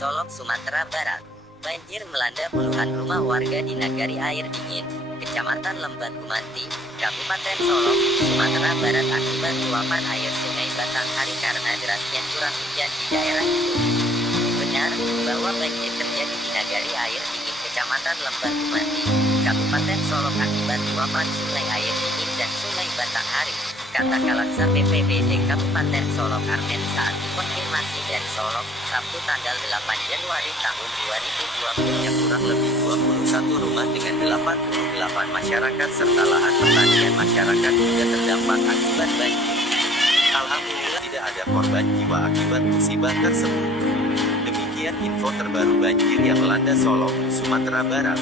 Solok, Sumatera Barat. Banjir melanda puluhan rumah warga di Nagari Air Dingin, Kecamatan Lembat Gumanti, Kabupaten Solok, Sumatera Barat akibat luapan air Sungai Batanghari karena derasnya curah hujan di daerah itu. Benar bahwa banjir terjadi di Nagari Air Dingin, Kecamatan Lembat Gumanti, Kabupaten Solok akibat luapan Sungai Air Dingin dan Sungai Batanghari, kata Kalaksa BPBD Kabupaten Solok Armen saat dikonfirmasi dari Solok, Sabtu tanggal 8 Januari tahun 2020 yang kurang lebih 21 rumah dengan 88 masyarakat serta lahan pertanian masyarakat juga terdampak akibat banjir. Alhamdulillah tidak ada korban jiwa akibat musibah tersebut. Demikian info terbaru banjir yang melanda Solok, Sumatera Barat.